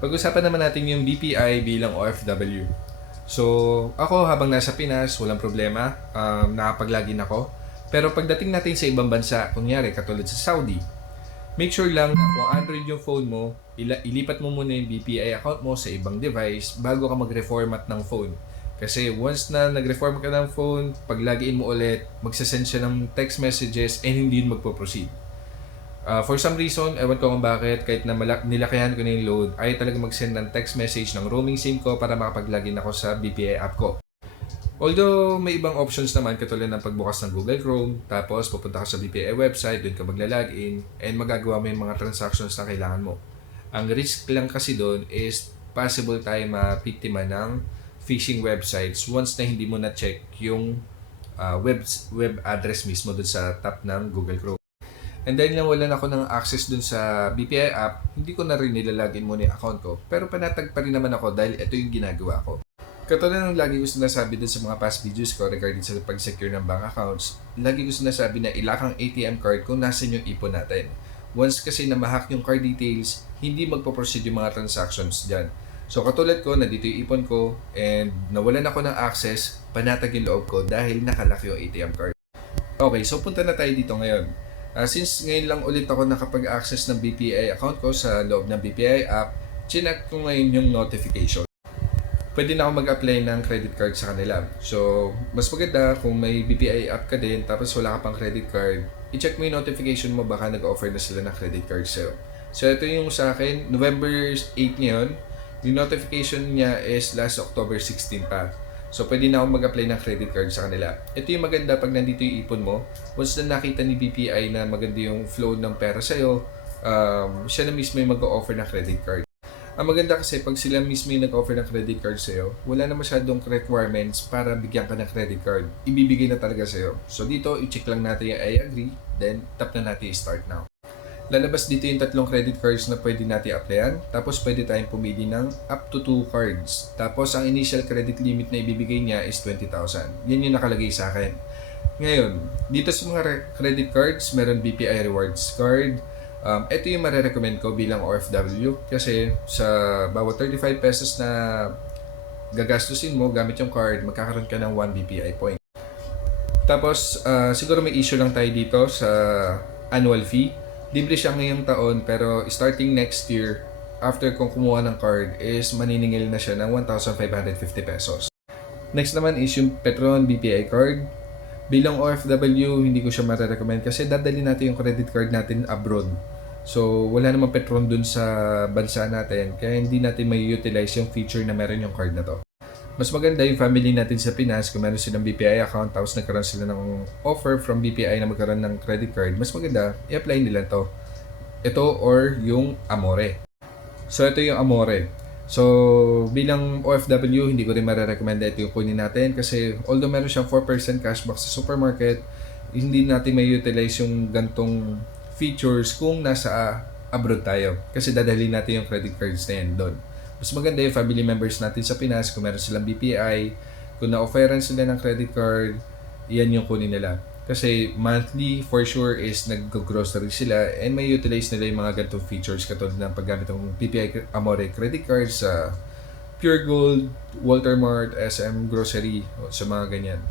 Pag-usapan naman natin yung BPI bilang OFW. So, ako habang nasa Pinas, walang problema. Nakapag-login ako. Pero pagdating natin sa ibang bansa, kunyari katulad sa Saudi, make sure lang na kung Android yung phone mo, ilipat mo muna yung BPI account mo sa ibang device bago ka mag-reformat ng phone. Kasi once na nag-reformat ka ng phone, pag login mo ulit, magsasend siya ng text messages and hindi yun magpo-proceed. For some reason, ewan ko kung bakit, kahit na nilakayan ko na yung load, ay talaga mag-send ng text message ng roaming SIM ko para makapag-login ako sa BPI app ko. Although may ibang options naman katulad ng pagbukas ng Google Chrome, tapos pupunta ka sa BPI website, doon ka magla-login, and magagawa mo yung mga transactions na kailangan mo. Ang risk lang kasi doon is possible tayo mapiktima ng phishing websites once na hindi mo na-check yung web address mismo doon sa top ng Google Chrome. And dahil lang wala na ako ng access dun sa BPI app, hindi ko na rin nilalagin muna yung account ko. Pero panatag pa rin naman ako dahil ito yung ginagawa ko. Katulad ng lagi ko sinasabi dun sa mga past videos ko regarding sa pag-secure ng bank accounts, lagi ko sinasabi na ilakang ATM card kung nasan yung ipon natin. Once kasi na ma-hack yung card details, hindi magpo-proceed yung mga transactions dyan. So katulad ko, nandito yung ipon ko and nawalan ako ng access, panatag yung loob ko dahil nakalak yung ATM card. Okay, so punta na tayo dito ngayon. Since ngayon lang ulit ako nakapag-access ng BPI account ko sa loob ng BPI app, chinek ko ngayon yung notification. Pwede na ako mag-apply ng credit card sa kanila. So, mas maganda kung may BPI app ka din tapos wala ka pang credit card, i-check mo yung notification mo, baka nag-offer na sila ng credit card sa'yo. So, ito yung sa akin, November 8 ngayon, yung notification niya is last October 16 pa. So, pwede na akong mag-apply ng credit card sa kanila. Ito yung maganda pag nandito yung ipon mo. Once na nakita ni BPI na maganda yung flow ng pera sa'yo, siya na mismo yung mag-offer ng credit card. Ang maganda kasi pag sila mismo yung nag-offer ng credit card sa'yo, wala na masyadong requirements para bigyan ka ng credit card. Ibibigay na talaga sa'yo. So, dito, i-check lang natin yung I agree, then tap na natin yung start now. Lalabas dito yung tatlong credit cards na pwede natin applyan. Tapos pwede tayong pumili ng up to 2 cards. Tapos ang initial credit limit na ibibigay niya is 20,000. Yan yung nakalagay sa akin. Ngayon, dito sa mga credit cards, meron BPI Rewards Card. Ito yung marirecommend ko bilang OFW. Kasi sa bawat 35 pesos na gagastusin mo gamit yung card, magkakaroon ka ng 1 BPI point. Tapos, siguro may issue lang tayo dito sa annual fee. Libre siya ngayong taon pero starting next year, after kong kumuha ng card is maniningil na siya ng 1,550 pesos. Next naman is yung Petron BPI card. Bilang OFW, hindi ko siya marirecommend kasi dadali natin yung credit card natin abroad. So, wala namang Petron dun sa bansa natin kaya hindi natin may utilize yung feature na meron yung card na to. Mas maganda yung family natin sa Pinas kung meron silang BPI account tapos nagkaroon sila ng offer from BPI na magkaroon ng credit card. Mas maganda, i-apply nila to. Ito or yung Amore. So ito yung Amore. So bilang OFW, hindi ko rin marirecommend ito yung kunin natin kasi although meron siyang 4% cashback sa supermarket, hindi natin may utilize yung gantong features kung nasa abroad tayo. Kasi dadalhin natin yung credit cards na yan doon. Mas maganda yung family members natin sa Pinas, kung meron silang BPI, kung na-offeran sila ng credit card, yan yung kunin nila. Kasi monthly, for sure, is nag-grocery sila and may utilize nila yung mga ganitong features katulad ng paggamit ng BPI Amore credit card sa Pure Gold, Walter Mart, SM Grocery, sa mga ganyan.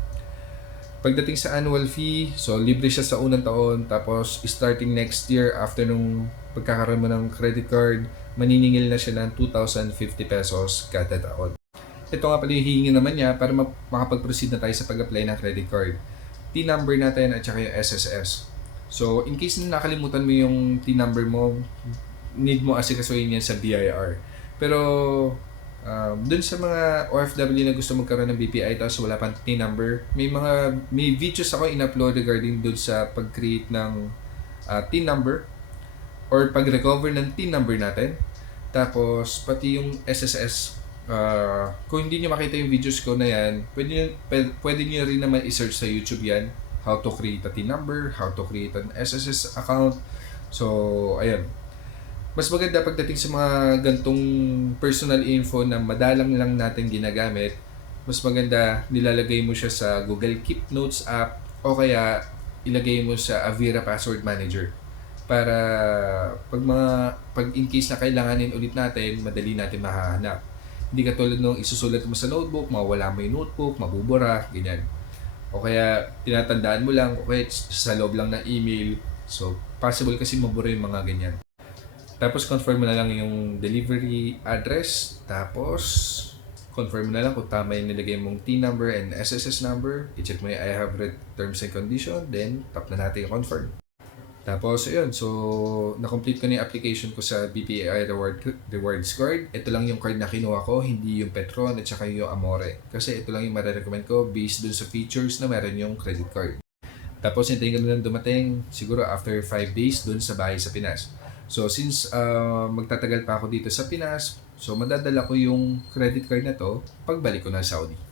Pagdating sa annual fee, so libre siya sa unang taon, tapos starting next year, after nung pagkakaroon mo ng credit card, maniningil na siya ng 2,050 pesos kada taon. Ito nga pala yung hihingi naman niya para makapag-proceed na tayo sa pag-apply ng credit card. T number natin at saka yung SSS. So, in case na nakalimutan mo yung T number mo, need mo asikasuhin yan sa BIR. Pero, dun sa mga OFW na gusto magkaroon ng BPI tapos wala pang T number, may videos ako in-upload regarding dun sa pag-create ng T number or pag-recover ng T number natin. Tapos, pati yung SSS, kung hindi nyo makita yung videos ko na yan, pwede nyo rin naman i-search sa YouTube yan. How to create a T number, how to create an SSS account. So, ayan. Mas maganda pagdating sa mga gantong personal info na madalang lang natin ginagamit, mas maganda nilalagay mo siya sa Google Keep Notes app o kaya ilagay mo sa Avira Password Manager. para pag in case na kailanganin ulit natin, madali natin mahahanap. Hindi katulad nung isusulat mo sa notebook, mawala mo yung notebook, mabubura, ganyan. O kaya tinatandaan mo lang, o kaya sa loob lang ng email. So, possible kasi mabura yung mga ganyan. Tapos confirm mo na lang yung delivery address. Tapos confirm mo na lang kung tama yung nilagay mong T number and SSS number. I-check mo yung I have read terms and condition. Then tap na natin yung confirm. Tapos ayun, so na-complete ko na yung application ko sa BPI Rewards Card. Ito lang yung card na kinuha ko, hindi yung Petron at saka yung Amore. Kasi ito lang yung marirecommend ko based dun sa features na meron yung credit card. Tapos hintayin ko na lang dumating siguro after 5 days dun sa bahay sa Pinas. So since magtatagal pa ako dito sa Pinas, so madadala ko yung credit card na to pagbalik ko na Saudi.